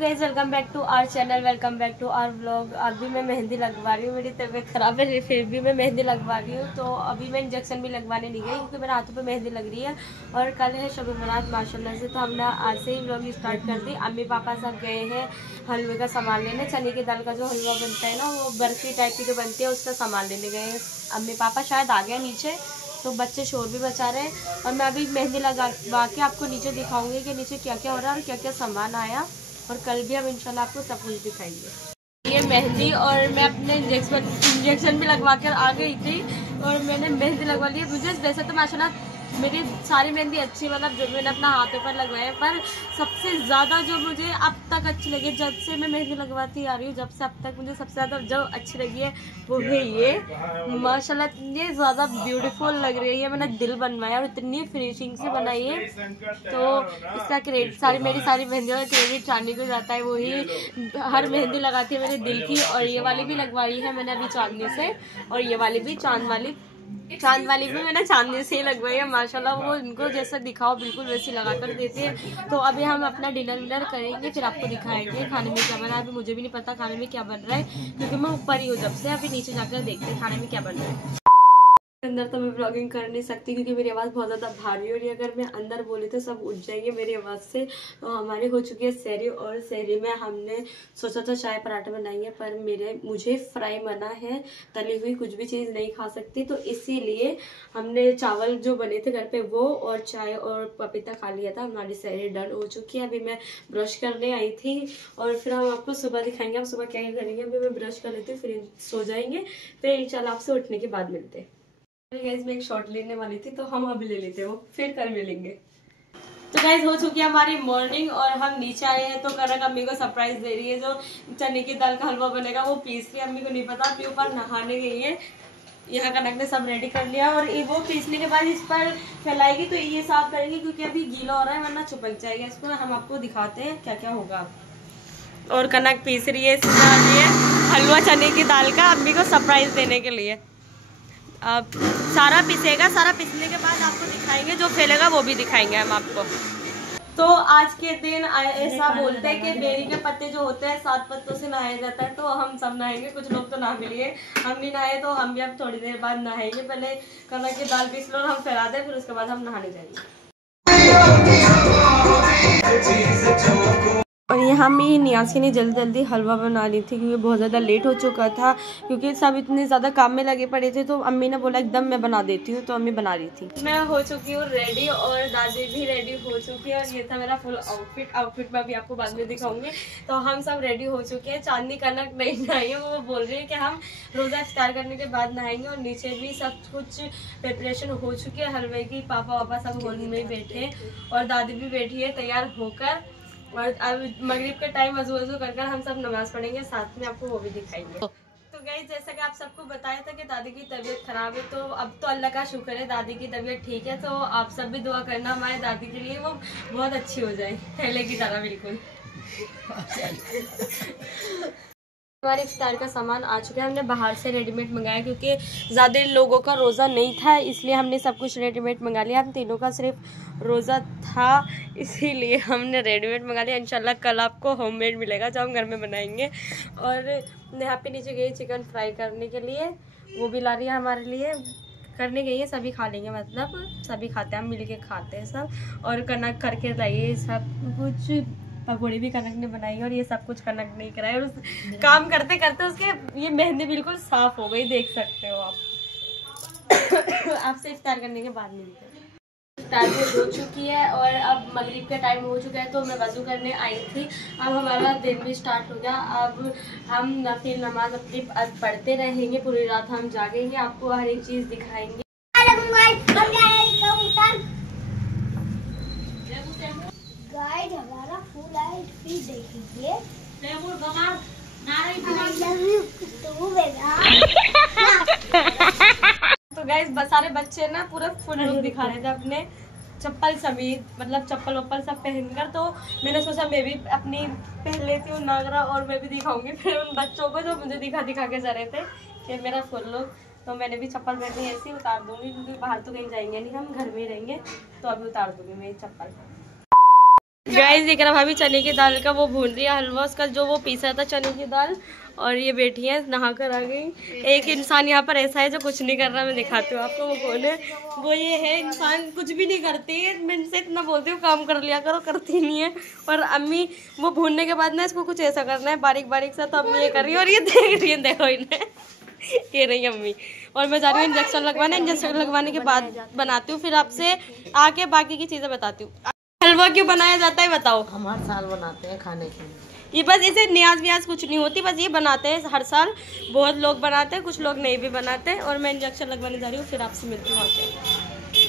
Guys welcome back to our channel, welcome back to our vlog. अभी मैं मेहंदी लगवा रही हूँ, मेरी तबीयत खराब है फिर भी मैं मेहंदी लगवा रही हूँ। तो अभी मैं इंजेक्शन भी लगवाने नहीं गई क्योंकि मेरे हाथों पे मेहंदी लग रही है और कल है शब बरात माशाल्लाह से। तो हमने आज से ही व्लॉग स्टार्ट कर दी। अम्मी पापा सब गए हैं हलवे का सामान लेने। चने की दाल का जो हलवा बनता है ना, वो बर्फी टाइप की जो बनती है उसका सामान लेने गए हैं अम्मी पापा। शायद आ गया नीचे, तो बच्चे शोर भी मचा रहे हैं। और मैं अभी मेहंदी लगा के आपको नीचे दिखाऊंगी कि नीचे क्या क्या हो रहा है और क्या क्या सामान आया। और कल भी हम इंशाल्लाह आपको सब कुछ दिखाएंगे। ये मेहंदी और मैं अपने इंजेक्शन भी लगवा कर आ गई थी और मैंने मेहंदी लगवा ली। मुझे वैसे तो माशाल्लाह मेरी सारी मेहंदी अच्छी, मतलब जो मैंने अपना हाथों पर लगवाया, पर सबसे ज़्यादा जो मुझे अब तक अच्छी लगी, जब से मैं मेहंदी लगवाती आ रही हूँ, जब से अब तक मुझे सबसे ज़्यादा जो अच्छी लगी है वो है ये माशाल्लाह। ये ज़्यादा ब्यूटीफुल लग रही है। मैंने दिल बनवाया और इतनी फिनिशिंग से बनाई है। तो इसका क्रेडिट मेरी सारी मेहंदियों का क्रेडिट चांदनी को जाता है। वही हर मेहंदी लगाती है मेरे दिल की। और ये वाली भी लगवाई है मैंने अभी चांदनी से, और ये वाली भी चांद वाली भी मैंने चांदनी से ही लगवाई है माशाल्लाह। वो इनको जैसा दिखाओ बिल्कुल वैसी लगा कर देते हैं। तो अभी हम अपना डिनर विनर करेंगे, फिर आपको दिखाएंगे खाने में क्या बना है। अभी मुझे भी नहीं पता खाने में क्या बन रहा है क्योंकि मैं ऊपर ही हूँ जब से। अभी नीचे जाकर देखते हैं खाने में क्या बन रहा है। अंदर तो मैं ब्लॉगिंग कर नहीं सकती क्योंकि मेरी आवाज़ बहुत ज़्यादा भारी हो रही है। अगर मैं अंदर बोली तो सब उठ जाएंगे मेरी आवाज़ से। तो हमारी हो चुकी है सहरी, और सहरी में हमने सोचा था चाय पराठा बनाएंगे, पर मुझे फ्राई मना है, तली हुई कुछ भी चीज़ नहीं खा सकती। तो इसीलिए हमने चावल जो बने थे घर पे वो और चाय और पपीता खा लिया था। हमारी सहरी डन हो चुकी है। अभी मैं ब्रश करने आई थी और फिर हम आपको सुबह दिखाएंगे हम सुबह क्या करेंगे। अभी मैं ब्रश कर लेती हूँ, फिर सो जाएंगे, फिर इंशाल्लाह आपसे उठने के बाद मिलते हैं। गाइस मैं एक शॉट लेने वाली थी तो हम अभी ले लेते हो, फिर कल मिलेंगे। तो गाइस हो चुकी है हमारी मॉर्निंग और हम नीचे आए हैं। तो कनक अम्मी को सरप्राइज दे रही है। जो चने की दाल का हलवा बनेगा वो पीस रही है, अम्मी को नहीं पता। अम्मी ऊपर नहाने गई है। यहाँ कनक ने सब रेडी कर लिया और वो पीसने के बाद इस पर फैलाएगी तो ये साफ करेंगे क्योंकि अभी गीला हो रहा है वरना चिपक जाएगा। इसको हम आपको दिखाते हैं क्या क्या होगा। और कनक पीस रही है हलवा चने की दाल का अम्मी को सरप्राइज देने के लिए। अब सारा पिसेगा, सारा पिसने के बाद आपको दिखाएंगे, जो फैलेगा वो भी दिखाएंगे हम आपको। तो आज के दिन ऐसा बोलते हैं कि बेरी के पत्ते जो होते हैं 7 पत्तों से नहाया जाता है। तो हम सब नहाएंगे, कुछ लोग तो नहा भी लिए, हम नहीं नहाए तो हम भी अब थोड़ी देर बाद नहाएंगे। पहले कनक की दाल पीस लो और हम फैला दें, फिर उसके बाद हम नहाने जाएंगे। और यहाँ मैं नियाज़ के लिए जल्दी जल्दी हलवा बना रही थी क्योंकि बहुत ज़्यादा लेट हो चुका था, क्योंकि सब इतने ज़्यादा काम में लगे पड़े थे। तो अम्मी ने बोला एकदम मैं बना देती हूँ, तो अम्मी बना रही थी। मैं हो चुकी हूँ रेडी और दादी भी रेडी हो चुकी है। और ये था मेरा फुल आउटफिट मैं अभी आपको बाद में दिखाऊंगी। तो हम सब रेडी हो चुके हैं। चांदनी कनक नहीं नहाई है, वो बोल रही है कि हम रोज़ा इफ्तार करने के बाद नहाएंगे। और नीचे भी सब कुछ प्रिपरेशन हो चुकी है हलवे की। पापा वापा सब हॉल में बैठे और दादी भी बैठी है तैयार होकर। और अब मगरिब के टाइम वजू कर हम सब नमाज पढ़ेंगे, साथ में आपको वो भी दिखाएंगे। तो गाइस जैसा कि आप सबको बताया था कि दादी की तबीयत खराब है, तो अब तो अल्लाह का शुक्र है दादी की तबीयत ठीक है। तो आप सब भी दुआ करना हमारे दादी के लिए, वो बहुत अच्छी हो जाए पहले की तरह बिल्कुल। हमारे इफ्तार का सामान आ चुका है। हमने बाहर से रेडीमेड मंगाया क्योंकि ज़्यादा लोगों का रोज़ा नहीं था, इसलिए हमने सब कुछ रेडीमेड मंगा लिया। हम तीनों का सिर्फ रोज़ा था, इसीलिए हमने रेडीमेड मंगा लिया। इंशाल्लाह कल आपको होममेड मिलेगा जो हम घर में बनाएंगे। और यहाँ पे नीचे गई चिकन फ्राई करने के लिए, वो भी ला रही है हमारे लिए, करने गई है। सभी खा लेंगे, मतलब सभी खाते हैं, हम मिल के खाते हैं सब। और कनक करके लाइए सब कुछ, पकौड़ी भी कनक ने बनाई और ये सब कुछ कनक नहीं कराई। और उस काम करते करते उसके ये मेहंदी बिल्कुल साफ हो गई, देख सकते हो आप। आपसे इफ्तार करने के बाद मिलते हैं। इफ्तार भी हो चुकी है और अब मगरिब का टाइम हो चुका है, तो मैं वज़ू करने आई थी। अब हमारा दिन भी स्टार्ट हो गया। अब हम नफिल नमाज अपनी पढ़ते रहेंगे, पूरी रात हम जागेंगे, आपको हर एक चीज़ दिखाएंगे। गाइस हमारा फुल आउटफिट देखिए। तो गाइस सारे बच्चे ना पूरा फुल लुक दिखा रहे थे अपने चप्पल समेत, मतलब चप्पल वप्पल सब पहनकर। तो मैंने सोचा मैं भी अपनी पहन लेती हूँ नागरा और मैं भी दिखाऊंगी फिर उन बच्चों को जो मुझे दिखा के जा रहे थे कि मेरा फुल लुक। तो मैंने भी चप्पल पहनी ऐसी उतार दूंगी क्योंकि बाहर तो कहीं जाएंगे नहीं, हम घर में ही रहेंगे। तो अभी उतार दूंगी मैं चप्पल। गाइस इकरा भाभी चने की दाल का वो भून रही है हलवा, उसका जो वो पीसा था चने की दाल। और ये बैठी है नहा कर आ गई। एक इंसान यहाँ पर ऐसा है जो कुछ नहीं कर रहा, मैं दिखाती हूँ आपको वो कौन है। वो ये है इंसान, कुछ भी नहीं करती है। मैं इनसे इतना बोलती हूँ काम कर लिया करो, करती नहीं है। और अम्मी वो भूनने के बाद ना इसको कुछ ऐसा करना है बारीक बारीक सा, तो अम्मी ये कर रही है और ये देख रही है, देखो इन्हें ये रही अम्मी। और मैं जा रही हूँ इंजेक्शन लगवाने। इंजेक्शन लगवाने के बाद बनाती हूँ, फिर आपसे आके बाकी की चीजें बताती हूँ। हलवा क्यों बनाया जाता है बताओ? हम हर साल बनाते हैं खाने के लिए। ये बस इसे न्याज व्याज कुछ नहीं होती, बस ये बनाते हैं हर साल। बहुत लोग बनाते हैं, कुछ लोग नहीं भी बनाते। और मैं इंजेक्शन लगवाने जा रही हूँ, फिर आपसे मिलती हूँ आके।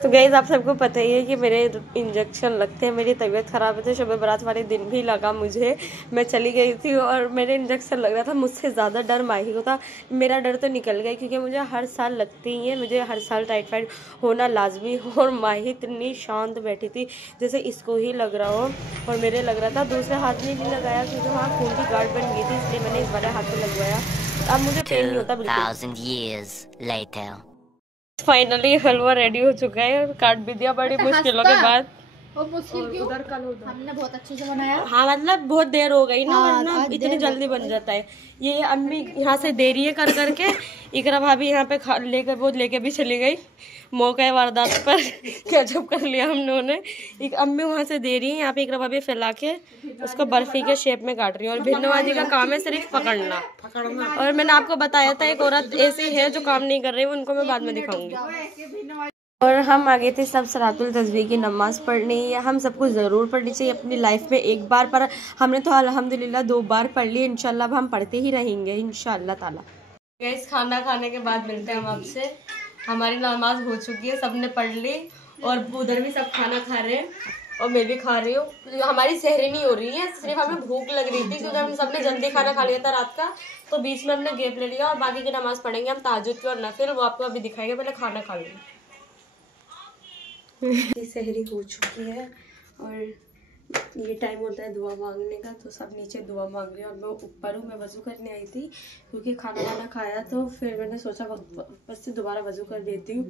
तो गाइस आप सबको पता ही है कि मेरे इंजेक्शन लगते हैं। मेरी तबीयत ख़राब है, शब बारात वाले दिन भी लगा मुझे। मैं चली गई थी और मेरे इंजेक्शन लग रहा था। मुझसे ज़्यादा डर माही को था। मेरा डर तो निकल गया क्योंकि मुझे हर साल लगती ही है। मुझे हर साल टाइफाइड होना लाजमी हो। और माही इतनी शांत बैठी थी जैसे इसको ही लग रहा हो, और मेरे लग रहा था। दूसरे हाथ में नहीं लगाया क्योंकि वहाँ खून की गार्ड बन गई थी, इसलिए मैंने इस वाले हाथ में लगवाया। अब मुझे पेन नहीं होता बिल्कुल। 2000 years later. फाइनली हलवा रेडी हो चुका है और काट भी दिया बड़ी मुश्किलों के बाद। वो मुश्किल क्यों? हमने बहुत अच्छे से बनाया। हाँ मतलब बहुत देर हो गई ना, हाँ, वरना इतनी जल्दी बन जाता है। ये अम्मी यहाँ से दे रही है कर करके। इकरा भाभी यहाँ पे लेके भी चली गई। मौका वारदात पर कैचअप कर लिया हम लोगों ने। एक अम्मी वहाँ से दे रही है, यहाँ पे इकरा भाभी फैला के उसको बर्फी के शेप में काट रही है। और भिन्नवाजी का काम है सिर्फ पकड़ना। और मैंने आपको बताया था एक औरत ऐसी है जो काम नहीं कर रही, उनको मैं बाद में दिखाऊंगी। और हम आ गए थे सब सलातुल तस्बीह की नमाज़ पढ़ने। हम सबको ज़रूर पढ़नी चाहिए अपनी लाइफ में एक बार, पर हमने तो अल्हम्दुलिल्लाह 2 बार पढ़ ली। इंशाल्लाह अब हम पढ़ते ही रहेंगे इंशाल्लाह ताला। गैस खाना खाने के बाद मिलते हैं हम आपसे। हमारी नमाज हो चुकी है, सबने पढ़ ली और उधर भी सब खाना खा रहे हैं और मैं भी खा रही हूँ। हमारी सहरी नहीं हो रही है, सिर्फ हमें भूख लग रही थी क्योंकि हम सबने जल्दी खाना खा लिया था रात का, तो बीच में हमने गैप ले लिया। और बाकी की नमाज़ पढ़ेंगे हम तहज्जुद की और नफिल, वो आपको अभी दिखाएंगे। पहले खाना खा लूँगी। सहरी हो चुकी है और ये टाइम होता है दुआ मांगने का, तो सब नीचे दुआ मांग रहे हैं और मैं ऊपर हूँ। मैं वज़ू करने आई थी क्योंकि खाना वाना खाया, तो फिर मैंने सोचा बस से दोबारा वज़ू कर देती हूँ।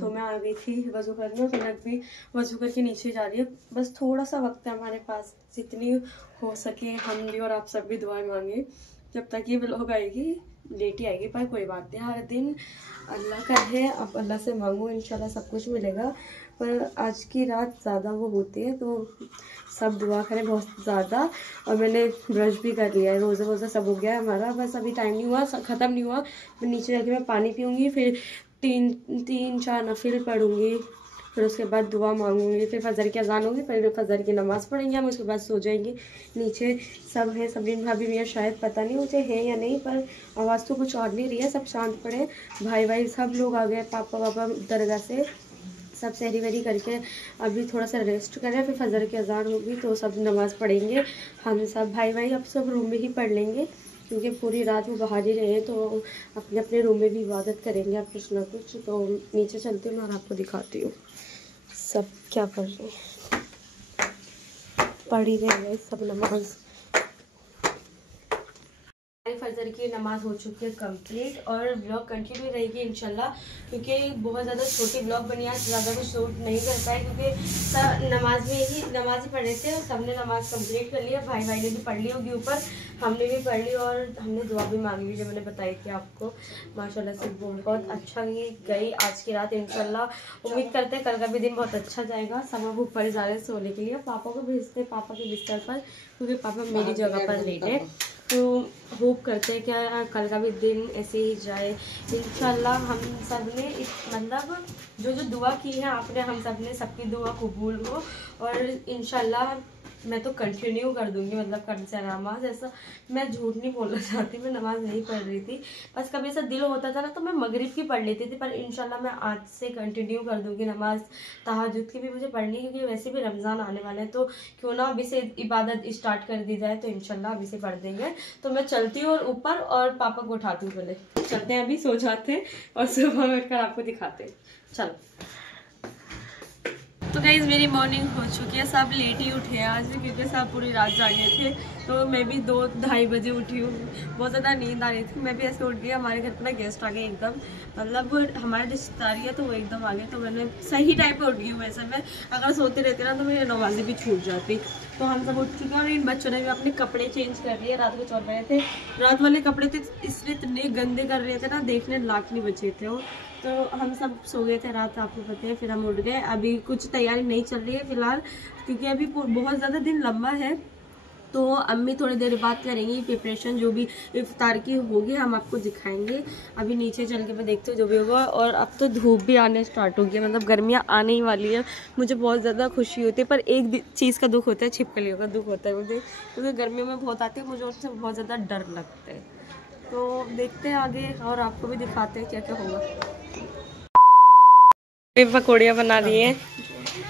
तो मैं आ गई थी वज़ू करने, फिर भी वज़ू करके नीचे जा रही है। बस थोड़ा सा वक्त है हमारे पास, जितनी हो सके हम भी और आप सब भी दुआएं मांगे। जब तक ये व्लॉग आएगी लेट ही आएगी, पर कोई बात नहीं, हर दिन अल्लाह का है। अब अल्लाह से मांगो, इंशाल्लाह सब कुछ मिलेगा। पर आज की रात ज़्यादा वो होती है, तो सब दुआ करें बहुत ज़्यादा। और मैंने ब्रश भी कर लिया है, रोज़ा वोज़ा सब हो गया है हमारा। बस अभी टाइम नहीं हुआ, ख़त्म नहीं हुआ। मैं नीचे जाके मैं पानी पीऊँगी, फिर तीन चार नफिल पढ़ूँगी, फिर उसके बाद दुआ मांगूंगी, फिर फजर की अजान होगी, फिर फजर की नमाज़ पढ़ेंगे हम, उसके बाद सो जाएंगे। नीचे सब है, सबरीन भाभी भी है, शायद पता नहीं मुझे है या नहीं, पर आवाज़ तो कुछ और नहीं रही है। सब शांत पड़े, भाई सब लोग आ गए, पापा दरगाह से सब सहरी वरी करके अभी थोड़ा सा रेस्ट करें, फिर फजर की अजान होगी तो सब नमाज़ पढ़ेंगे। हम सब भाई अब सब रूम में ही पढ़ लेंगे क्योंकि पूरी रात वो बाहर ही रहे, तो अपने अपने रूम में भी इबादत करेंगे आप कुछ ना कुछ। तो नीचे चलती हूँ मैं और आपको दिखाती हूँ सब क्या कर रहे हैं। पढ़ ही रहे हैं सब नमाज। फजर की नमाज हो चुकी है कंप्लीट और ब्लॉग कंटिन्यू रहेगी इंशाल्लाह, क्योंकि बहुत ज़्यादा छोटी ब्लॉग बनी, आज ज़्यादा कुछ शूट नहीं कर पाए क्योंकि सब नमाज ही पढ़ रहे थे और सबने नमाज कंप्लीट कर लिया। भाई ने भी पढ़ ली होगी ऊपर, हमने भी पढ़ ली और हमने दुआ भी मांग ली जो मैंने बताई थी आपको। माशाल्लाह से बहुत अच्छा ही गई आज की रात इंशाल्लाह। उम्मीद करते हैं कल का भी दिन बहुत अच्छा जाएगा। सब अब ऊपर जा रहे हैं सोने के लिए, पापा को भेजते हैं पापा के बिस्तर पर क्योंकि पापा मेरी जगह पर लेटे। तो होप करते हैं क्या कल का भी दिन ऐसे ही जाए इंशाल्लाह। हम सब ने मतलब जो दुआ की है आपने, हम सब ने सबकी दुआ कबूल हो और इंशाल्लाह मैं तो कंटिन्यू कर दूंगी, मतलब कल से नमाज। ऐसा मैं झूठ नहीं बोलना चाहती, मैं नमाज नहीं पढ़ रही थी, बस कभी ऐसा दिल होता था ना तो मैं मगरिब की पढ़ लेती थी, पर इंशाल्लाह मैं आज से कंटिन्यू कर दूंगी नमाज। तहज्जुद की भी मुझे पढ़नी है क्योंकि वैसे भी रमज़ान आने वाले हैं, तो क्यों ना अभी से इबादत स्टार्ट कर दी जाए, तो इंशाल्लाह अभी से पढ़ देंगे। तो मैं चलती हूँ और ऊपर और पापा को उठाती हूँ, पहले चलते हैं, अभी सो जाते हैं और सुबह उठकर आपको दिखाते हैं। चलो तो गाइस मेरी मॉर्निंग हो चुकी है, सब लेट ही उठे हैं आज क्योंकि सब पूरी रात जागे थे। तो मैं भी 2-2:30 बजे उठी हूँ, बहुत ज़्यादा नींद आ रही थी। मैं भी ऐसे उठ गई, हमारे घर पर ना गेस्ट आ गए एकदम, मतलब हमारे रिश्तेदारी है तो वो एकदम आ गए। तो मैंने सही टाइम पर उठ गई हूँ। वैसे मैं अगर सोते रहते ना तो मेरी नमाज़ें भी छूट जाती। तो हम सब उठ चुके हैं और इन बच्चों ने भी अपने कपड़े चेंज कर लिए। रात को 4 बजे थे, रात वाले कपड़े थे इसलिए इतने गंदे कर रहे थे ना, देखने लायक नहीं बचे थे वो। तो हम सब सो गए थे रात, आपको पता है। फिर हम उठ गए, अभी कुछ तैयारी नहीं चल रही है फिलहाल क्योंकि अभी बहुत ज़्यादा दिन लंबा है। तो अम्मी थोड़ी देर बाद करेंगी प्रिपरेशन, जो भी इफ्तार की होगी हम आपको दिखाएंगे। अभी नीचे चल के मैं देखती हूँ जो भी होगा। और अब तो धूप भी आने स्टार्ट हो गई है, मतलब गर्मियाँ आने ही वाली है। मुझे बहुत ज़्यादा खुशी होती है, पर एक चीज़ का दुख होता है, छिपकलियों का दुख होता है मुझे, क्योंकि गर्मियों में बहुत आती है, मुझे उससे बहुत ज़्यादा डर लगता है। तो देखते हैं आगे और आपको भी दिखाते हैं क्या क्या होगा। पकौड़ियाँ बना रही है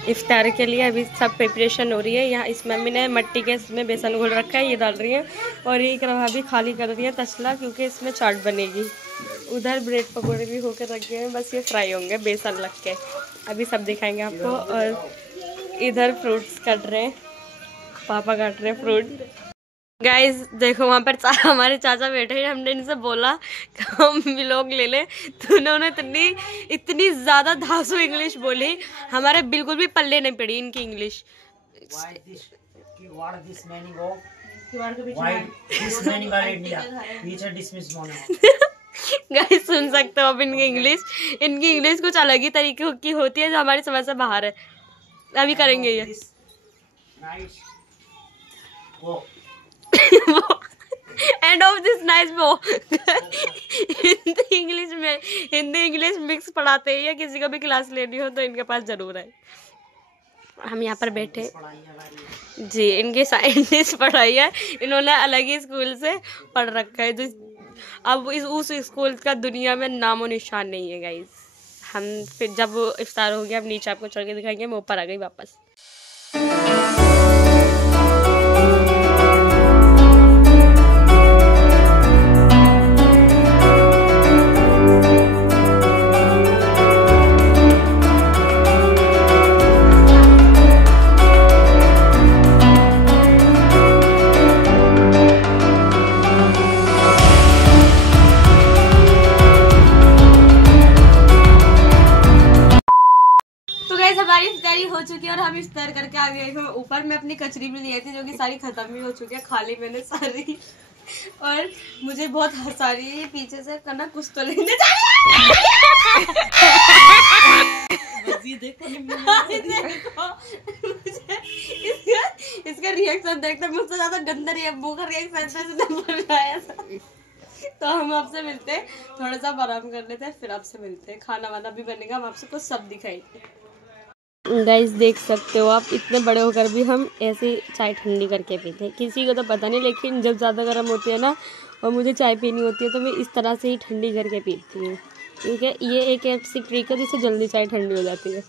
इफ्तार के लिए, अभी सब प्रिपरेशन हो रही है। यहाँ इस मम्मी ने मट्टी के इसमें बेसन घोल रखा है, ये डाल रही है। और एक रवा भी खाली कर रही है तसला, क्योंकि इसमें चाट बनेगी। उधर ब्रेड पकौड़े भी होकर रख गए हैं, बस ये फ्राई होंगे बेसन लग के, अभी सब दिखाएंगे आपको। और इधर फ्रूट्स काट रहे हैं, पापा काट रहे हैं फ्रूट। गाइस देखो वहाँ पर हमारे चाचा बैठे हैं, हमने इनसे बोला कि हम व्लॉग ले लें, तो उन्होंने इतनी ज़्यादा धांसू इंग्लिश बोली, हमारे बिल्कुल भी पल्ले नहीं पड़ी इनकी इंग्लिश। गाइस सुन सकते हो आप इनकी इंग्लिश कुछ अलग ही तरीके की होती है जो हमारी समझ से बाहर है। अभी करेंगे ये एंड ऑफ दिस नाइस वो हिंदी इंग्लिश मिक्स पढ़ाते हैं, या किसी को भी क्लास लेनी हो तो इनके पास जरूर है। हम यहाँ पर बैठे जी, इनके साइंटिस्ट पढ़ाई है, इन्होंने अलग ही स्कूल से पढ़ रखा है, जो अब उस स्कूल का दुनिया में नामो निशान नहीं है गाइस। हम फिर जब इफ्तार हो गया, हम नीचे आपको चढ़ के दिखाएंगे। मैं ऊपर आ गई वापस। हमारी इफ्तारी हो चुकी है और हम इफ्तार करके आ गए हैं ऊपर। मैं अपनी कचरी भी ली थी जो कि सारी खत्म भी हो चुकी है, खाली मैंने सारी। और मुझे बहुत हंसा रही है पीछे से, करना कुछ तो लेने इसका रिएक्शन देखते मुझसे ज्यादा गंदा मुंह का रिएक्शन। तो हम आपसे मिलते हैं, थोड़ा सा आराम कर लेते हैं, फिर आपसे मिलते हैं। खाना वाना भी बनेगा, हम आपसे कुछ सब दिखाएंगे। गाइस देख सकते हो आप, इतने बड़े होकर भी हम ऐसे चाय ठंडी करके पीते हैं। किसी को तो पता नहीं, लेकिन जब ज़्यादा गर्म होती है ना और मुझे चाय पीनी होती है तो मैं इस तरह से ही ठंडी करके पीती हूँ, क्योंकि ये एक ऐसी ट्रिक है जिससे जल्दी चाय ठंडी हो जाती है।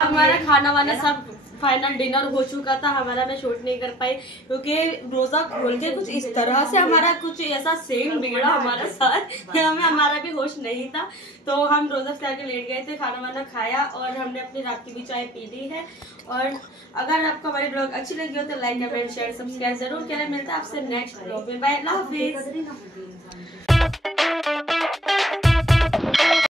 हमारा खाना वाना सब फाइनल डिनर हो चुका था हमारा। मैं शूट नहीं कर पाई क्योंकि रोजा खोल के कुछ इस तरह से हमारा कुछ ऐसा सेम बिगड़ा हमारा साथ, हमारा भी होश नहीं था। तो हम रोजा फ्राई के लेट गए थे, खाना वाना खाया और हमने अपनी रात की भी चाय पी ली है। और अगर आपको हमारी ब्लॉग अच्छी लगी हो तो लाइक कमेंट शेयर सब्सक्राइब जरूर करें। मिलता है आपसे नेक्स्ट ब्लॉग में, बाय, अल्लाह हाफिज।